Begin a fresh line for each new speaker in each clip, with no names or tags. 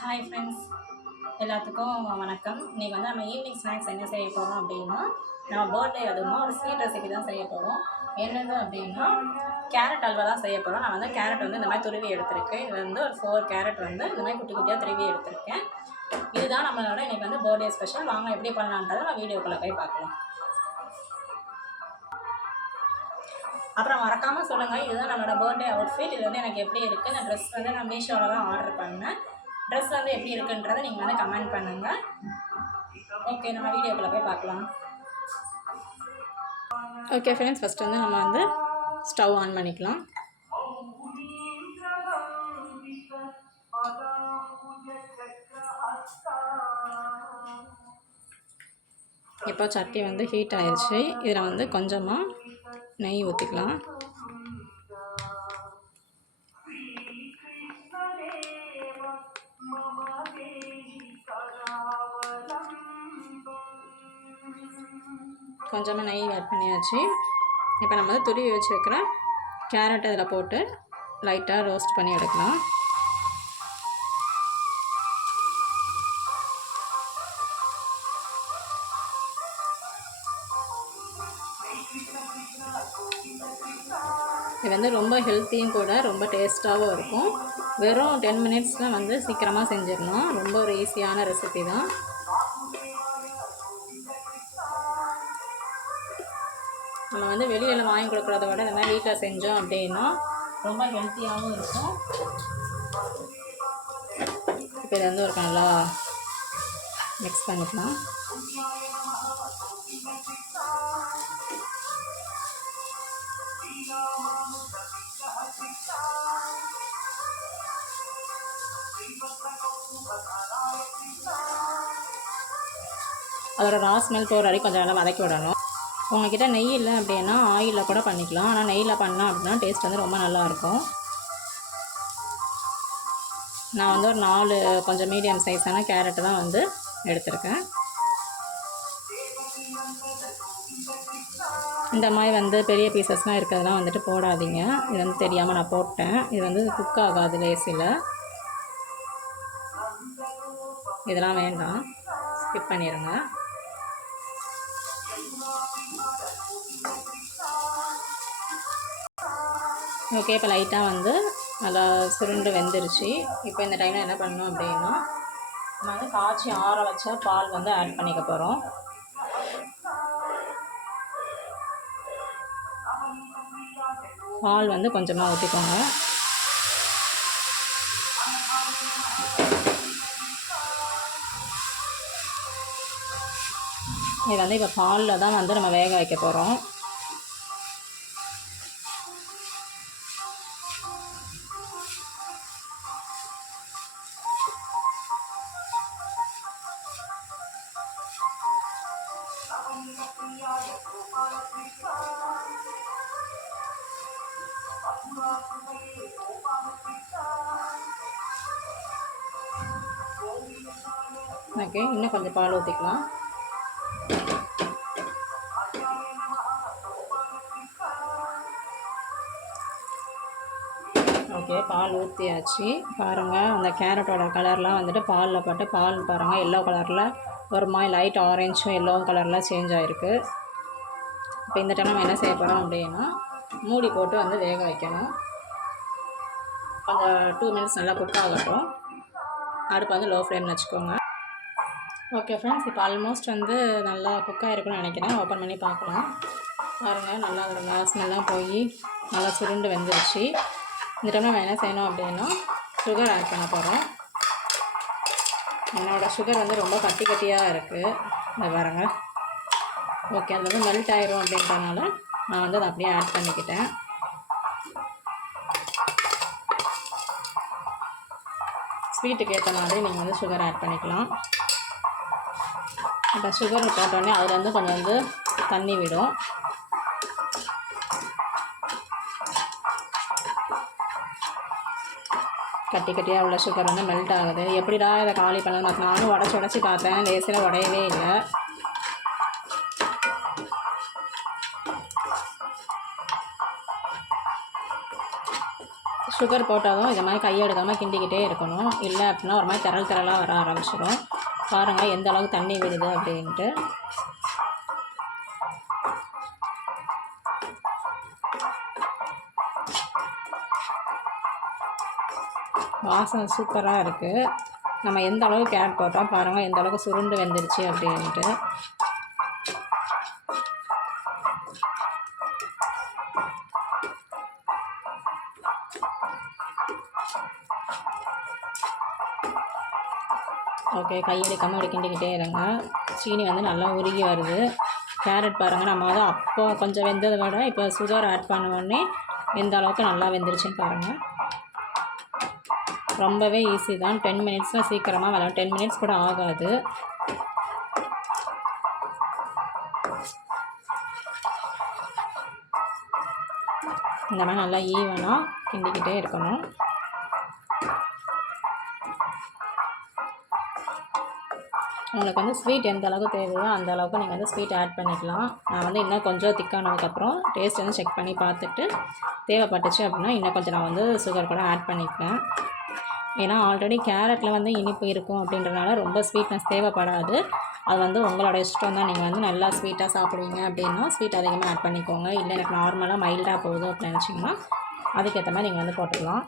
Hi friends எல்லாத்துக்கும் வணக்கம். இன்றைக்கி வந்து நம்ம ஈவினிங் ஸ்நாக்ஸ் என்ன செய்ய போகிறோம் அப்படின்னா நம்ம பர்த்டே அதுவுமா ஒரு ஸ்வீட் ரெசிபி தான் செய்ய போகிறோம் என்னது அப்படின்னா கேரட் அல்வா தான் செய்ய போகிறோம் நான் வந்து கேரட் வந்து இந்த மாதிரி துருவி எடுத்திருக்கேன். இது வந்து ஒரு ஃபோர் கேரட் வந்து இந்த மாதிரி குட்டி குட்டியாக துருவி எடுத்திருக்கேன். இதுதான் நம்மளோட இன்றைக்கி வந்து பர்த்டே ஸ்பெஷல் வாங்க எப்படி பண்ணலான்றதை நான் வீடியோக்குள்ளே போய் பார்க்கலாம். அப்புறம் மறக்காமல் சொல்லுங்கள் இதுதான் நம்மளோட பர்த்டே அவுட்ஃபிட் இது வந்து எனக்கு எப்படி இருக்குது இந்த ட்ரெஸ் வந்து நான் மீஷோவில் தான் ஆர்டர் பண்ணேன். ட்ரெஸ் வந்து எப்படி இருக்குன்றதை நீங்கள் வந்து கமெண்ட் பண்ணுங்கள் ஓகே நம்ம வீடியோக்குள்ளே போய் பார்க்கலாம். ஓகே ஃப்ரெண்ட்ஸ் ஃபஸ்ட் வந்து நம்ம வந்து ஸ்டவ் ஆன் பண்ணிக்கலாம். இப்போ சட்டி வந்து ஹீட் ஆயிடுச்சு இதில் வந்து கொஞ்சமாக நெய் ஊற்றிக்கலாம் கொஞ்சமாக நெய் ஆட் பண்ணியாச்சு. இப்போ நம்ம வந்து துருவி வச்சுருக்கிற கேரட் இதில் போட்டு லைட்டாக ரோஸ்ட் பண்ணி எடுக்கலாம். இது வந்து ரொம்ப ஹெல்த்தியும் கூட ரொம்ப டேஸ்ட்டாகவும் இருக்கும். வெறும் டென் மினிட்ஸில் வந்து சீக்கிரமாக செஞ்சிடணும் ரொம்ப ஒரு ஈஸியான ரெசிபி தான். நம்ம வந்து வெளியில் வாங்கி கொடுக்குறத விட இந்த மாதிரி வீட்டில் செஞ்சோம் அப்படின்னா ரொம்ப ஹெல்த்தியாகவும் இருக்கும். இப்போ இது வந்து ஒரு நல்லா மிக்ஸ் பண்ணிக்கலாம். அதோட ரா ஸ்மெல் போகிற வரைக்கும் கொஞ்சம் நல்லா வதக்கி விடணும். உங்ககிட்ட நெய் இல்லை அப்படின்னா ஆயிலில் கூட பண்ணிக்கலாம். ஆனால் நெய்யில் பண்ணலாம் அப்படின்னா டேஸ்ட் வந்து ரொம்ப நல்லாயிருக்கும். நான் வந்து ஒரு நாலு கொஞ்சம் மீடியம் சைஸான கேரட்டு தான் வந்து எடுத்திருக்கேன். இந்த மாதிரி வந்து பெரிய பீசஸ்லாம் இருக்கிறதெல்லாம் வந்துட்டு போடாதீங்க. இது வந்து தெரியாமல் நான் போட்டேன். இது வந்து குக் ஆகாது லேசியில் இதெல்லாம் வேண்டாம். ஸ்கிப் பண்ணிடுங்க ஓகே இப்போ லைட்டாக வந்து நல்லா சுருண்டு வெந்துருச்சு. இப்போ இந்த டைமில் என்ன பண்ணணும் அப்படின்னா நம்ம வந்து காய்ச்சி ஆற வச்ச பால் வந்து ஆட் பண்ணிக்க போகிறோம் பால் வந்து கொஞ்சமாக ஊற்றிக்கோங்க இது வந்து இப்போ பாலில் தான் வந்து நம்ம வேக வைக்க போகிறோம் ஓகே இன்னும் கொஞ்சம் பால் ஊற்றிக்கலாம் ஓகே பால் ஊற்றியாச்சு பாருங்கள் அந்த கேரட்டோட கலர்லாம் வந்துட்டு பாலில் பட்டு பால் பாருங்கள் எல்லோ கலரில் ஒரு மாதிரி லைட் ஆரஞ்சும் எல்லோ கலரில் சேஞ்ச் ஆகிருக்கு இப்போ இந்த டைம் நம்ம என்ன செய்ய போகிறோம் அப்படின்னா மூடி போட்டு வந்து வேக வைக்கணும். கொஞ்சம் டூ மினிட்ஸ் நல்லா குக் ஆகட்டும். அடுப்பு வந்து லோ ஃப்ளேமில் வச்சுக்கோங்க. ஓகே ஃப்ரெண்ட்ஸ் இப்போ ஆல்மோஸ்ட் வந்து நல்லா குக் ஆகிருக்குன்னு நினைக்கிறேன். ஓப்பன் பண்ணி பார்க்கலாம். பாருங்கள் நல்லா அதோட ஸ்மெல்லாம் போய் நல்லா சுருண்டு வெந்துருச்சு. இந்த டைமில் நம்ம என்ன செய்யணும் அப்படின்னா சுகர் ஆட் பண்ண போகிறோம் என்னோடய சுகர் வந்து ரொம்ப கட்டி கட்டியாக இருக்குது இந்த பாருங்கள் ஓகே அது வந்து மெல்ட் ஆயிரும் அப்படின்றனால நான் வந்து அதை அப்படியே ஆட் பண்ணிக்கிட்டேன். ஸ்வீட்டுக்கு ஏற்ற மாதிரி நீங்கள் வந்து சுகர் ஆட் பண்ணிக்கலாம். இப்போ சுகர் போட்டோடனே அதில் வந்து கொஞ்சம் வந்து தண்ணி விடும். கட்டி கட்டியாக உள்ள சுகர் வந்து மெல்ட் ஆகுது. எப்படிடா இதை காலி பண்ணலாம்? நானும் உடச்சி உடச்சி பார்த்தேன். லேசில் உடையவே இல்லை. சுகர் போட்டதும் இது மாதிரி கையெடுக்காமல் கிண்டிக்கிட்டே இருக்கணும். இல்லை அப்படின்னா ஒரு மாதிரி திரள் திரளாக வர ஆரம்பிச்சிடும் பாருங்கள் எந்த அளவுக்கு தண்ணி விடுது அப்படின்ட்டு. வாசனை சூப்பராக இருக்குது நம்ம எந்த அளவுக்கு கேரட் போட்டோம் பாருங்கள் எந்த அளவுக்கு சுருண்டு வெந்துருச்சு அப்படின்ட்டு. ஓகே கையெடுக்காமல் அப்படி கிண்டிக்கிட்டே இருங்க. சீனி வந்து நல்லா உருகி வருது. கேரட் பாருங்கள் நம்ம வந்து அப்போ கொஞ்சம் வெந்ததை விட இப்போ சுகர் ஆட் பண்ண உடனே எந்த அளவுக்கு நல்லா வெந்துருச்சுன்னு பாருங்கள் ரொம்பவே ஈஸி தான். டென் மினிட்ஸில் சீக்கிரமாக வரலாம் டென் மினிட்ஸ் கூட ஆகாது. இந்த மாதிரி நல்லா ஈவனாக கிண்டிக்கிட்டே இருக்கணும். உங்களுக்கு வந்து ஸ்வீட் எந்த அளவுக்கு தேவையோ அந்த அளவுக்கு நீங்கள் வந்து ஸ்வீட் ஆட் பண்ணிக்கலாம். நான் வந்து இன்னும் கொஞ்சம் திக்கானதுக்கப்புறம் டேஸ்ட் வந்து செக் பண்ணி பார்த்துட்டு தேவைப்பட்டுச்சு அப்படின்னா இன்னும் கொஞ்சம் நான் வந்து சுகர் கூட ஆட் பண்ணிப்பேன். ஏன்னா ஆல்ரெடி கேரட்டில் வந்து இனிப்பு இருக்கும் அப்படின்றனால ரொம்ப ஸ்வீட்னஸ் தேவைப்படாது. அது வந்து உங்களோட இஷ்டம் தான். நீங்கள் வந்து நல்லா ஸ்வீட்டாக சாப்பிடுவீங்க அப்படின்னா ஸ்வீட் அதிகமாக ஆட் பண்ணிக்கோங்க. இல்லை எனக்கு நார்மலாக மைல்டாக போகுது அப்படின்னு நினச்சிங்கன்னா அதுக்கேற்ற மாதிரி நீங்கள் வந்து போட்டுக்கலாம்.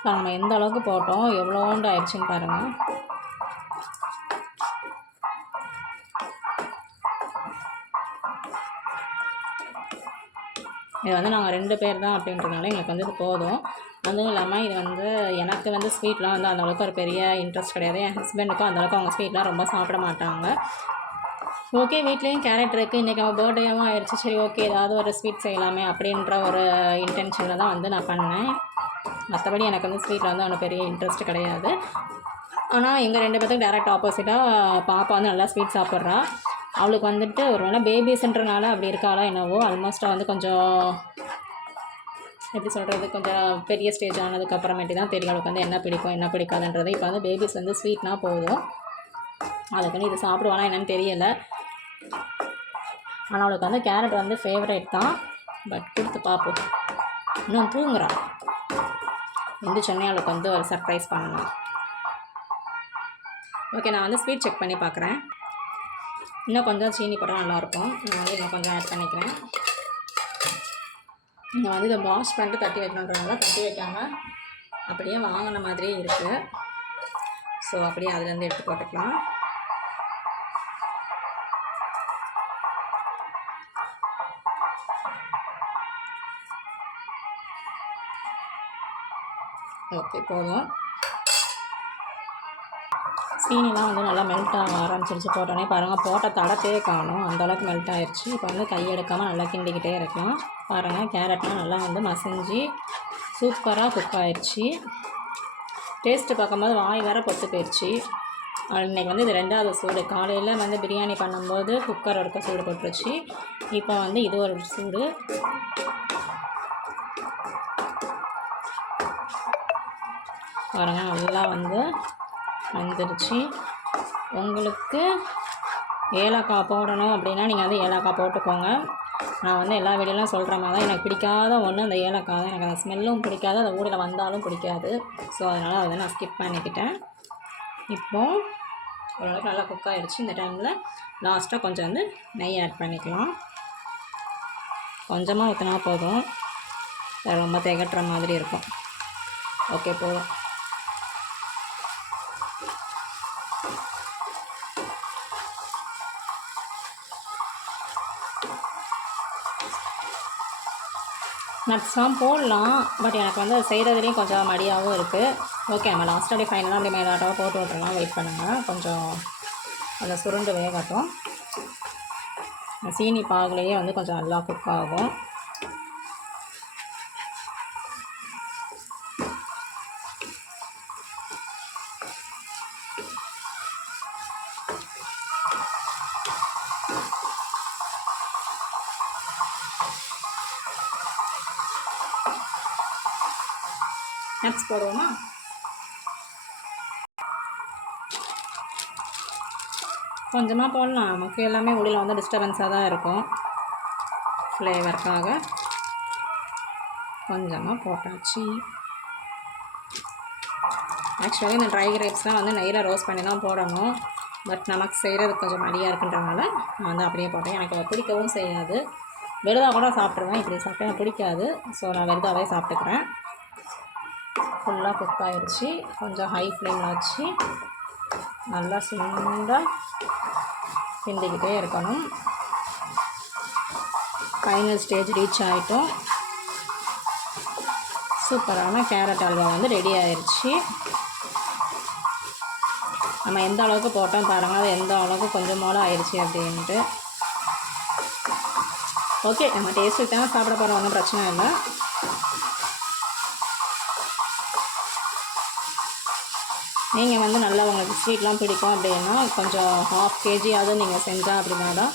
இப்போ நம்ம எந்த அளவுக்கு போட்டோம் எவ்வளோண்டு ஆயிடுச்சுன்னு பாருங்கள் இது வந்து நாங்கள் ரெண்டு பேர் தான் அப்படின்றதுனால எங்களுக்கு வந்து இது போதும். அதுவும் இல்லாமல் இது வந்து எனக்கு வந்து ஸ்வீட்லாம் வந்து அந்தளவுக்கு ஒரு பெரிய இன்ட்ரெஸ்ட் கிடையாது. என் ஹஸ்பண்டுக்கும் அந்தளவுக்கு அவங்க ஸ்வீட்லாம் ரொம்ப சாப்பிட மாட்டாங்க. ஓகே வீட்லேயும் கேரட் இருக்குது இன்றைக்கி அவங்க பர்த்டேவும் ஆயிடுச்சு. சரி ஓகே ஏதாவது ஒரு ஸ்வீட் செய்யலாமே அப்படின்ற ஒரு இன்டென்ஷனில் தான் வந்து நான் பண்ணேன். மற்றபடி எனக்கு வந்து ஸ்வீட்டில் வந்து அவனுக்கு பெரிய இன்ட்ரெஸ்ட் கிடையாது. ஆனால் எங்கள் ரெண்டு பேர்த்துக்கு டேரெக்ட் ஆப்போசிட்டாக பாப்பா வந்து நல்லா ஸ்வீட் சாப்பிட்றா. அவளுக்கு வந்துட்டு ஒரு வேளை பேபிஸ்ன்றனால அப்படி இருக்காளா என்னவோ ஆல்மோஸ்ட்டாக வந்து கொஞ்சம் எப்படி சொல்கிறது கொஞ்சம் பெரிய ஸ்டேஜ் ஆனதுக்கப்புறமேட்டு தான் தெரியும் அவளுக்கு வந்து என்ன பிடிக்கும் என்ன பிடிக்காதுன்றது. இப்போ வந்து பேபிஸ் வந்து ஸ்வீட்னா போதும். அதுக்குன்னு இது சாப்பிடுவானா என்னன்னு தெரியலை. ஆனால் அவளுக்கு வந்து கேரட் வந்து ஃபேவரேட் தான். பட் கொடுத்து பார்ப்போம் இன்னும் தூங்குறான் வந்து சொன்னே அவளுக்கு வந்து ஒரு சர்ப்ரைஸ் பண்ணணும். ஓகே நான் வந்து ஸ்வீட் செக் பண்ணி பார்க்குறேன் இன்னும் கொஞ்சம் சீனி போட்டால் நல்லாயிருக்கும். நான் வந்து இன்னும் கொஞ்சம் ஆட் பண்ணிக்கிறேன். நான் வந்து இதை வாஷ் பண்ணிட்டு தட்டி வைக்கணுன்றதுனால தட்டி வைக்காமல் அப்படியே வாங்கின மாதிரியே இருக்குது ஸோ அப்படியே அதுலேருந்து எடுத்து போட்டுக்கலாம். ஓகே போதும். சீனிலாம் வந்து நல்லா மெல்ட் ஆக ஆரம்பிச்சிருச்சு. போட்டோன்னே பாருங்கள் போட்ட தடத்தையே காணும். அந்தளவுக்கு மெல்ட் ஆயிடுச்சு இப்போ வந்து கையெடுக்காமல் நல்லா கிண்டிக்கிட்டே இருக்கலாம். பாருங்கள் கேரட்லாம் நல்லா வந்து மசிஞ்சு சூப்பராக குக் ஆயிடுச்சு டேஸ்ட்டு பார்க்கும்போது வாய் வேற பொத்து போயிடுச்சு இன்றைக்கி வந்து இது ரெண்டாவது சூடு. காலையில் வந்து பிரியாணி பண்ணும்போது குக்கர் ஒருக்க சூடு போட்டுருச்சு. இப்போ வந்து இது ஒரு சூடு. பாருங்கள் நல்லா வந்து வந்துருச்சு. உங்களுக்கு ஏலக்காய் போடணும் அப்படின்னா நீங்கள் வந்து ஏலக்காய் போட்டுக்கோங்க. நான் வந்து எல்லா வீடியோலாம் சொல்கிற மாதிரி தான் எனக்கு பிடிக்காத ஒன்று அந்த ஏலக்காய் தான். எனக்கு அந்த ஸ்மெல்லும் பிடிக்காது அந்த ஊரில் வந்தாலும் பிடிக்காது. ஸோ அதனால் அதை நான் ஸ்கிப் பண்ணிக்கிட்டேன். இப்போது ஓரளவுக்கு நல்லா குக் ஆகிடுச்சு இந்த டைமில் லாஸ்ட்டாக கொஞ்சம் வந்து நெய் ஆட் பண்ணிக்கலாம். கொஞ்சமாக ஊற்றினா போதும். ரொம்ப திகட்டுற மாதிரி இருக்கும். ஓகே போதும். நட்ஸ்லாம் போடலாம் பட் எனக்கு வந்து செய்கிறதுலேயும் கொஞ்சம் மடியாகவும் இருக்குது ஓகே நம்ம லாஸ்ட் அப்படியே ஃபைனலாக அப்படியே மேலாட்டாக போட்டு விட்றலாம் வெயிட் பண்ணுங்கள் கொஞ்சம் அந்த சுருண்டு வேகட்டும். சீனி பாகுலேயே வந்து கொஞ்சம் நல்லா குக் ஆகும். நட்ஸ் போடுவோமா? கொஞ்சமாக போடலாம். நமக்கு எல்லாமே உள்ளே வந்து டிஸ்டர்பன்ஸாக தான் இருக்கும். ஃப்ளேவருக்காக கொஞ்சமாக போட்டாச்சு. ஆக்சுவலாக இந்த ட்ரை கிரேப்ஸ்லாம் வந்து நெய்யில் ரோஸ்ட் பண்ணி தான் போடணும். பட் நமக்கு செய்கிறது கொஞ்சம் மடியாக இருக்குன்றனால நான் வந்து அப்படியே போட்டேன். எனக்கு அது பிடிக்கவும் செய்யாது. வெறுதாக கூட சாப்பிட்ருவேன் இப்படி சாப்பிட்டா எனக்கு பிடிக்காது. ஸோ நான் வெறுதாவே சாப்பிட்டுக்கிறேன். ஃபுல்லாக குக் கொஞ்சம் ஹை ஃப்ளேமில் வச்சு நல்லா சுண்டாக சிந்திக்கிட்டே இருக்கணும். ஃபைனல் ஸ்டேஜ் ரீச் ஆகிட்டோம் சூப்பரான கேரட் அல்வா வந்து ரெடி ஆயிடுச்சு நம்ம எந்த அளவுக்கு போட்டோம் பாருங்கள் அது எந்த அளவுக்கு கொஞ்சம் ஆயிடுச்சு அப்படின்ட்டு. ஓகே நம்ம டேஸ்ட்டுக்கு தானே சாப்பிட போகிறோம் ஒன்றும் பிரச்சனை இல்லை. நீங்கள் வந்து நல்லா உங்களுக்கு ஸ்வீட்லாம் பிடிக்கும் அப்படின்னா கொஞ்சம் ஹாஃப் கேஜியாவது நீங்கள் செஞ்சால் அப்படின்னா தான்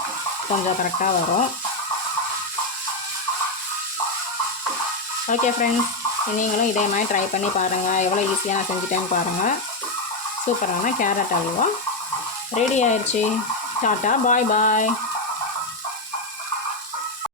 கொஞ்சம் கரெக்டாக வரும். ஓகே ஃப்ரெண்ட்ஸ் நீங்களும் இதே மாதிரி ட்ரை பண்ணி பாருங்கள் எவ்வளோ ஈஸியாக நான் செஞ்சுட்டேன்னு பாருங்கள் சூப்பரான கேரட் அல்வா. ரெடி ஆயிடுச்சு டாட்டா பாய் பாய்